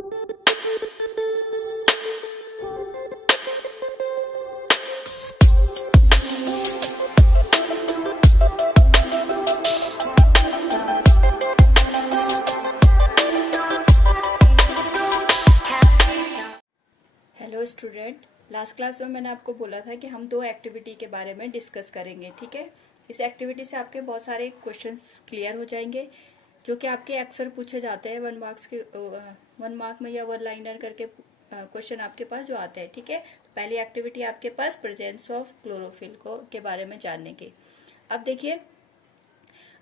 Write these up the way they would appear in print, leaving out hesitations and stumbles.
Hello student, last class में मैंने आपको बोला था कि हम दो एक्टिविटी के बारे में डिस्कस करेंगे। ठीक है, इस एक्टिविटी से आपके बहुत सारे क्वेश्चंस क्लियर हो जाएंगे जो कि आपके अक्सर पूछे जाते हैं 1 मार्क में या 1 लाइनर करके क्वेश्चन आपके पास जो आते हैं। ठीक है, पहली एक्टिविटी आपके पास प्रेजेंस ऑफ क्लोरोफिल को के बारे में जानने की। अब देखिए,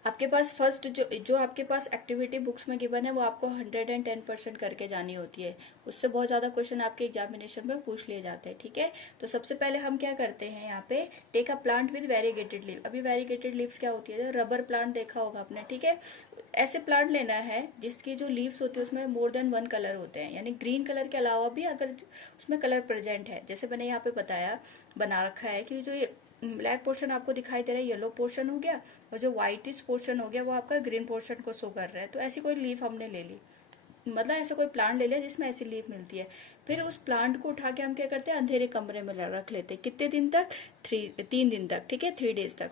आपके पास फर्स्ट जो आपके पास एक्टिविटी बुक्स में गिवन है वो आपको 110% करके जानी होती है। उससे बहुत ज़्यादा क्वेश्चन आपके एग्जामिनेशन में पूछ लिए जाते हैं। ठीक है, तो सबसे पहले हम क्या करते हैं, यहाँ पे take a plant with variegated leave. अभी वेरीगेटेड लीव्स क्या होती है, रबर प्लांट देखा होगा आपने। ठीक है, ऐसे प्लांट लेना है जिसकी जो लीव्स होती है उसमें मोर देन 1 कलर होते हैं, यानी ग्रीन कलर के अलावा भी अगर उसमें कलर प्रेजेंट है। जैसे मैंने यहाँ पे बना रखा है कि जो ये ब्लैक पोर्शन आपको दिखाई दे रहा है, येलो पोर्शन हो गया, और जो व्हाइटिश पोर्शन हो गया वो आपका ग्रीन पोर्शन को शो कर रहा है। तो ऐसी कोई लीफ हमने ले ली, मतलब ऐसा कोई प्लांट ले लिया जिसमें ऐसी लीफ मिलती है। फिर उस प्लांट को उठा के हम क्या करते हैं, अंधेरे कमरे में रख लेते हैं। कितने दिन तक? 3 दिन तक। ठीक है, 3 डेज तक।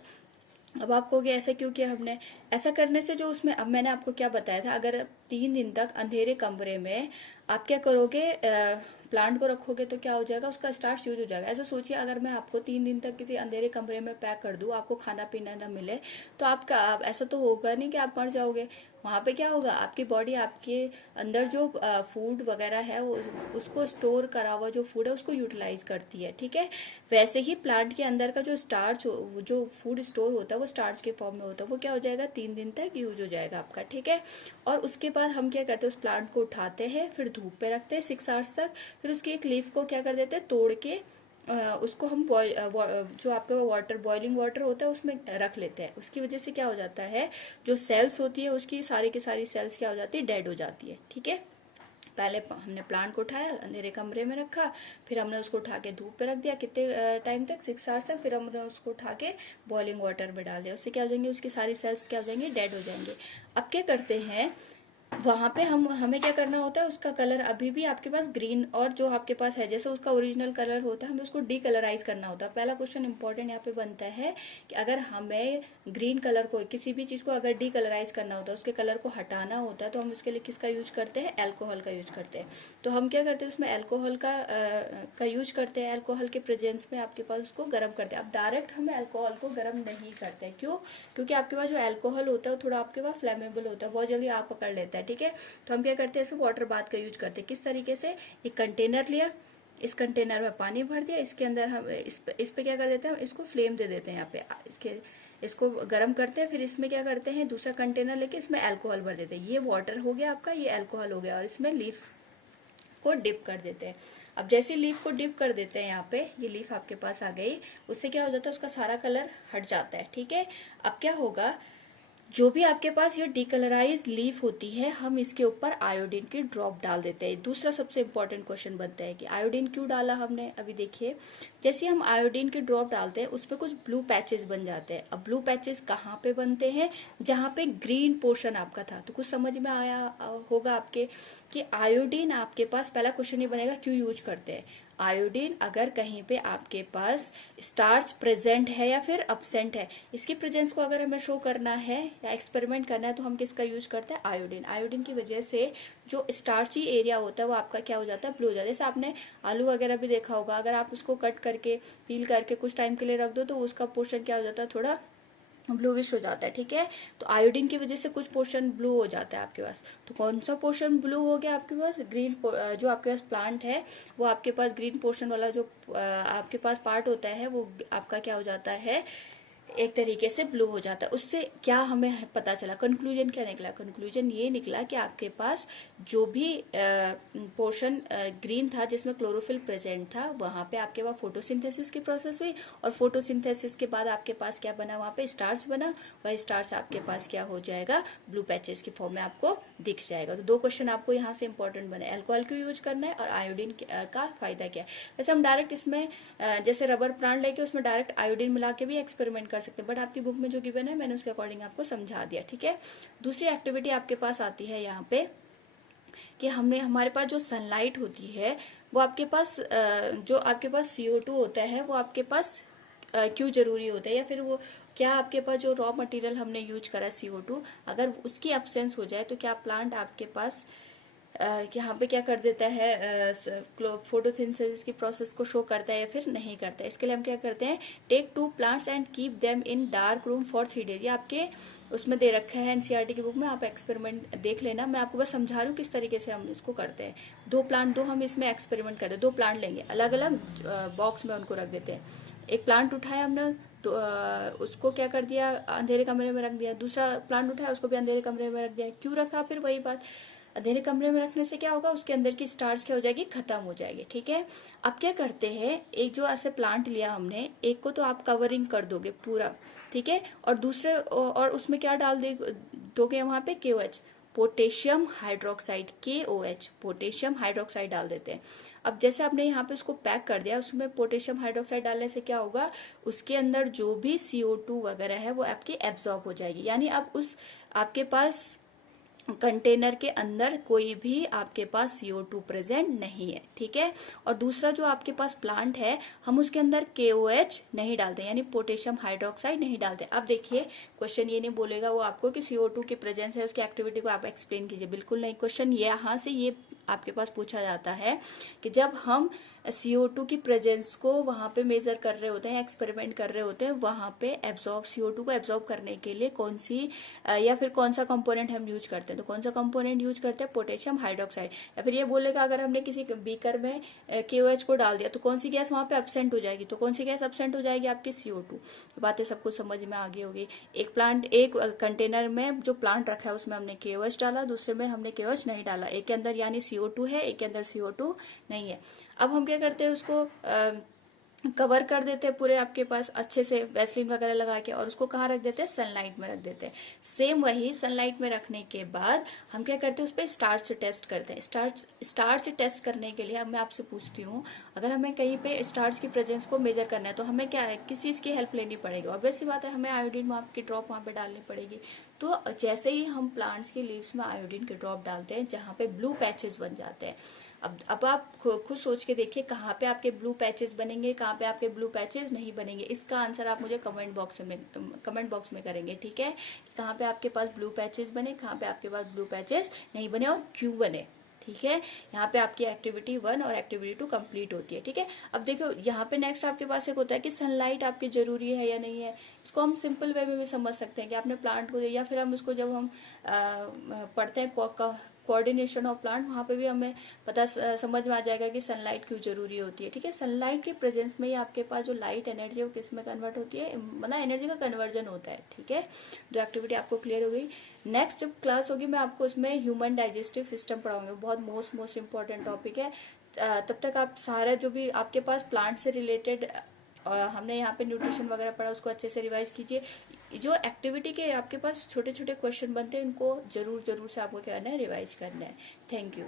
अब आप कहोगे ऐसा क्यों किया हमने? ऐसा करने से जो उसमें, अब मैंने आपको क्या बताया था, अगर 3 दिन तक अंधेरे कमरे में आप क्या करोगे, प्लांट को रखोगे तो क्या हो जाएगा, उसका स्टार्च यूज हो जाएगा। ऐसा सोचिए, अगर मैं आपको 3 दिन तक किसी अंधेरे कमरे में पैक कर दूं, आपको खाना पीना ना मिले, तो ऐसा तो होगा नहीं कि आप मर जाओगे। वहां पे क्या होगा, आपकी बॉडी आपके अंदर जो फूड वगैरह है वो उसको स्टोर करा हुआ जो फूड है उसको यूटिलाइज करती है। ठीक है, वैसे ही प्लांट के अंदर का जो स्टार्च, जो फूड स्टोर होता है वो स्टार्च के फॉर्म में होता है, वो क्या हो जाएगा, 3 दिन तक यूज हो जाएगा आपका। ठीक है, और उसके बाद हम क्या करते हैं, उस प्लांट को उठाते हैं, फिर धूप पे रखते हैं 6 आवर्स तक। फिर उसकी एक लीफ को क्या कर देते हैं, तोड़ के उसको हम जो आपका वाटर, बॉइलिंग वाटर होता है उसमें रख लेते हैं। उसकी वजह से क्या हो जाता है, जो सेल्स होती है उसकी सारी की सारी सेल्स क्या हो जाती है, डेड हो जाती है। ठीक है, पहले हमने प्लांट को उठाया, अंधेरे कमरे में रखा, फिर हमने उसको उठा के धूप पे रख दिया कितने टाइम तक, 6 आवर्स तक। फिर हमने उसको उठा के बॉइलिंग वाटर में डाल दिया। उससे क्या हो जाएंगे, उसकी सारी सेल्स क्या हो जाएंगे, डेड हो जाएंगे। अब क्या करते हैं, वहां पे हमें क्या करना होता है, उसका कलर अभी भी आपके पास ग्रीन, और जो आपके पास है जैसे उसका ओरिजिनल कलर होता है, हमें उसको डीकलराइज करना होता है। पहला क्वेश्चन इंपॉर्टेंट यहाँ पे बनता है कि अगर हमें ग्रीन कलर को, किसी भी चीज को अगर डीकलराइज करना होता है, उसके कलर को हटाना होता है, तो हम उसके लिए किसका यूज करते हैं, एल्कोहल का यूज करते हैं। तो हम क्या करते हैं, उसमें एल्कोहल का यूज करते हैं। एल्कोहल के प्रेजेंस में आपके पास उसको गर्म करते हैं। अब डायरेक्ट हम एल्कोहल को गर्म नहीं करते, क्यों? क्योंकि आपके पास जो एल्कोहल होता है वो थोड़ा आपके पास फ्लेमेबल होता है, बहुत जल्दी आग पकड़ लेता है। ठीक है, तो हम क्या करते हैं, इसमें वाटर बाथ का यूज करते हैं। किस तरीके से, एक कंटेनर लिया, इस कंटेनर में पानी भर दिया, इसके अंदर हम इस पे क्या कर देते हैं, हम इसको फ्लेम दे देते हैं। यहाँ पे इसको गर्म करते हैं। फिर इसमें क्या करते हैं, दूसरा कंटेनर लेके इसमें अल्कोहल भर देते हैं। ये वाटर हो गया आपका, ये अल्कोहल हो गया, और इसमें लीफ को डिप कर देते हैं। अब जैसे लीफ को डिप कर देते हैं, यहाँ पे ये लीफ आपके पास आ गई, उससे क्या हो जाता है, उसका सारा कलर हट जाता है। ठीक है, अब क्या होगा, जो भी आपके पास ये डीकलराइज लीफ होती है, हम इसके ऊपर आयोडीन की ड्रॉप डाल देते हैं। दूसरा सबसे इंपॉर्टेंट क्वेश्चन बनता है कि आयोडीन क्यों डाला हमने। अभी देखिए, जैसे हम आयोडीन की ड्रॉप डालते हैं, उस पर कुछ ब्लू पैचेस बन जाते हैं। अब ब्लू पैचेस कहाँ पे बनते हैं, जहाँ पे ग्रीन पोर्शन आपका था। तो कुछ समझ में आया होगा आपके कि आयोडीन आपके पास, पहला क्वेश्चन ये बनेगा क्यों यूज करते हैं आयोडीन। अगर कहीं पे आपके पास स्टार्च प्रेजेंट है या फिर अब्सेंट है, इसकी प्रेजेंस को अगर हमें शो करना है या एक्सपेरिमेंट करना है, तो हम किसका यूज करते हैं, आयोडीन। आयोडीन की वजह से जो स्टार्ची एरिया होता है वो आपका क्या हो जाता है, ब्लू हो जाता है। जैसे आपने आलू वगैरह भी देखा होगा, अगर आप उसको कट करके पील करके कुछ टाइम के लिए रख दो तो उसका पोर्शन क्या हो जाता है, थोड़ा ब्लूइश हो जाता है। ठीक है, तो आयोडीन की वजह से कुछ पोर्शन ब्लू हो जाता है आपके पास। तो कौन सा पोर्शन ब्लू हो गया आपके पास, ग्रीन। जो आपके पास प्लांट है वो आपके पास ग्रीन पोर्शन वाला जो आपके पास पार्ट होता है वो आपका क्या हो जाता है, एक तरीके से ब्लू हो जाता है। उससे क्या हमें पता चला, कंक्लूजन क्या निकला, कंक्लूजन ये निकला कि आपके पास जो भी पोर्शन ग्रीन था जिसमें क्लोरोफिल प्रेजेंट था, वहां पे आपके पास फोटोसिंथेसिस की प्रोसेस हुई, और फोटोसिंथेसिस के बाद आपके पास क्या बना, वहां पे स्टार्च बना। वह स्टार्च आपके पास क्या हो जाएगा, ब्लू पैचेस की फॉर्म में आपको दिख जाएगा। तो 2 क्वेश्चन आपको यहाँ से इंपॉर्टेंट बने, अल्कोहल क्यों यूज करना है और आयोडीन का फायदा क्या है। वैसे हम डायरेक्ट इसमें जैसे रबर प्लांट लेके उसमें डायरेक्ट आयोडीन मिला के भी एक्सपेरिमेंट कर सकते हैं, बट आपकी बुक में जो गिवन है मैंने उसके अकॉर्डिंग आपको समझा दिया। ठीक है, दूसरी एक्टिविटी आपके पास आती है यहाँ पे कि हमने हमारे पास जो सनलाइट होती है वो आपके पास जो आपके पास CO2 होता है वो आपके पास क्यों जरूरी होता है, या फिर वो क्या आपके पास जो रॉ मटेरियल हमने यूज करा CO2 अगर उसकी एब्सेंस हो जाए तो क्या प्लांट आपके पास यहाँ पे क्या कर देता है, फोटोसिंथेसिस की प्रोसेस को शो करता है या फिर नहीं करता है। इसके लिए हम क्या करते हैं, take 2 plants and keep them in dark room for 3 days। ये आपके उसमें दे रखा है NCERT की बुक में, आप एक्सपेरिमेंट देख लेना। मैं आपको बस समझा रही हूँ किस तरीके से हम इसको करते हैं। 2 प्लांट, 2 हम इसमें एक्सपेरिमेंट करते हैं। 2 प्लांट लेंगे, अलग अलग बॉक्स में उनको रख देते हैं। एक प्लांट उठाया हमने तो उसको क्या कर दिया, अंधेरे कमरे में रख दिया। दूसरा प्लांट उठाया, उसको भी अंधेरे कमरे में रख दिया। क्यों रखा, फिर वही बात, अंधेरे कमरे में रखने से क्या होगा, उसके अंदर की स्टार्च क्या हो जाएगी, खत्म हो जाएगी। ठीक है, अब क्या करते हैं, एक जो ऐसे प्लांट लिया हमने, एक को तो आप कवरिंग कर दोगे पूरा, ठीक है, और दूसरे और उसमें क्या डाल दोगे वहां पे, KOH, potassium hydroxide, KOH, potassium hydroxide डाल देते हैं। अब जैसे आपने यहाँ पे उसको पैक कर दिया, उसमें पोटेशियम हाइड्रोक्साइड डालने से क्या होगा, उसके अंदर जो भी CO2 वगैरह है वो आपकी एब्जॉर्ब हो जाएगी। यानी अब उस आपके पास कंटेनर के अंदर कोई भी आपके पास CO2 प्रेजेंट नहीं है। ठीक है, और दूसरा जो आपके पास प्लांट है, हम उसके अंदर KOH नहीं डालते, यानी पोटेशियम हाइड्रोक्साइड नहीं डालते। अब देखिए, क्वेश्चन ये नहीं बोलेगा वो आपको कि CO2 की प्रेजेंस है, उसकी एक्टिविटी को आप एक्सप्लेन कीजिए, बिल्कुल नहीं। क्वेश्चन यहाँ से ये आपके पास पूछा जाता है कि जब हम CO2 की प्रेजेंस को वहां पे मेजर कर रहे होते हैं, एक्सपेरिमेंट कर रहे होते हैं, वहां पे CO2 को एब्जॉर्ब करने के लिए कौन सी या फिर कौन सा कंपोनेंट हम यूज करते हैं, तो कौन सा कंपोनेंट यूज करते हैं, पोटेशियम हाइड्रोक्साइड। या फिर ये बोलेगा अगर हमने किसी बीकर में KOH को डाल दिया तो कौन सी गैस वहां पे एब्सेंट हो जाएगी, तो कौन सी गैस एब्सेंट हो जाएगी, आपकी CO2। बातें सबको समझ में आ गई होगी। एक कंटेनर में जो प्लांट रखा है उसमें हमने KOH डाला, दूसरे में हमने KOH नहीं डाला, एक के अंदर यानी CO2 है, एक के अंदर CO2 नहीं है। अब हम क्या करते हैं, उसको कवर कर देते हैं पूरे आपके पास अच्छे से वैसलीन वगैरह लगा के, और उसको कहाँ रख देते हैं, सनलाइट में रख देते हैं। सेम वही सनलाइट में रखने के बाद हम क्या करते हैं, उस पर स्टार्च टेस्ट करते हैं। स्टार्च टेस्ट करने के लिए अब मैं आपसे पूछती हूँ, अगर हमें कहीं पे स्टार्च की प्रेजेंस को मेजर करना है तो हमें क्या है, किस चीज की हेल्प लेनी पड़ेगी, ऑब्वियस सी बात है, हमें आयोडीन की ड्रॉप वहां पे डालनी पड़ेगी। तो जैसे ही हम प्लांट्स की लीव्स में आयोडीन की ड्रॉप डालते हैं, जहाँ पे ब्लू पैचेस बन जाते हैं। अब आप खुद सोच के देखिए कहाँ पे आपके ब्लू पैचेस बनेंगे, कहाँ पे आपके ब्लू पैचेस नहीं बनेंगे। इसका आंसर आप मुझे कमेंट बॉक्स में करेंगे। ठीक है, कहाँ पे आपके पास ब्लू पैचेस बने, कहाँ पे आपके पास ब्लू पैचेस नहीं बने और क्यों बने। ठीक है, यहाँ पे आपकी एक्टिविटी 1 और एक्टिविटी 2 कंप्लीट होती है। ठीक है, अब देखो यहाँ पे नेक्स्ट आपके पास एक होता है कि सनलाइट आपकी जरूरी है या नहीं है। इसको हम सिंपल वे में भी समझ सकते हैं कि आपने प्लांट को, या फिर हम इसको जब हम पढ़ते हैं कोऑर्डिनेशन ऑफ प्लांट, वहां पे भी हमें समझ में आ जाएगा कि सनलाइट क्यों जरूरी होती है। ठीक है, सनलाइट के प्रेजेंस में ही आपके पास जो लाइट एनर्जी है वो किस में कन्वर्ट होती है, मतलब एनर्जी का कन्वर्जन होता है। ठीक है, जो एक्टिविटी आपको क्लियर हो गई। नेक्स्ट जब क्लास होगी मैं आपको उसमें ह्यूमन डाइजेस्टिव सिस्टम पढ़ाऊंगी, बहुत मोस्ट इंपॉर्टेंट टॉपिक है। तब तक आप सारा जो भी आपके पास प्लांट से रिलेटेड हमने यहाँ पे न्यूट्रिशन वगैरह पढ़ा उसको अच्छे से रिवाइज कीजिए। जो एक्टिविटी के आपके पास छोटे छोटे क्वेश्चन बनते हैं उनको जरूर से आपको क्या करना है, रिवाइज करना है। Thank you.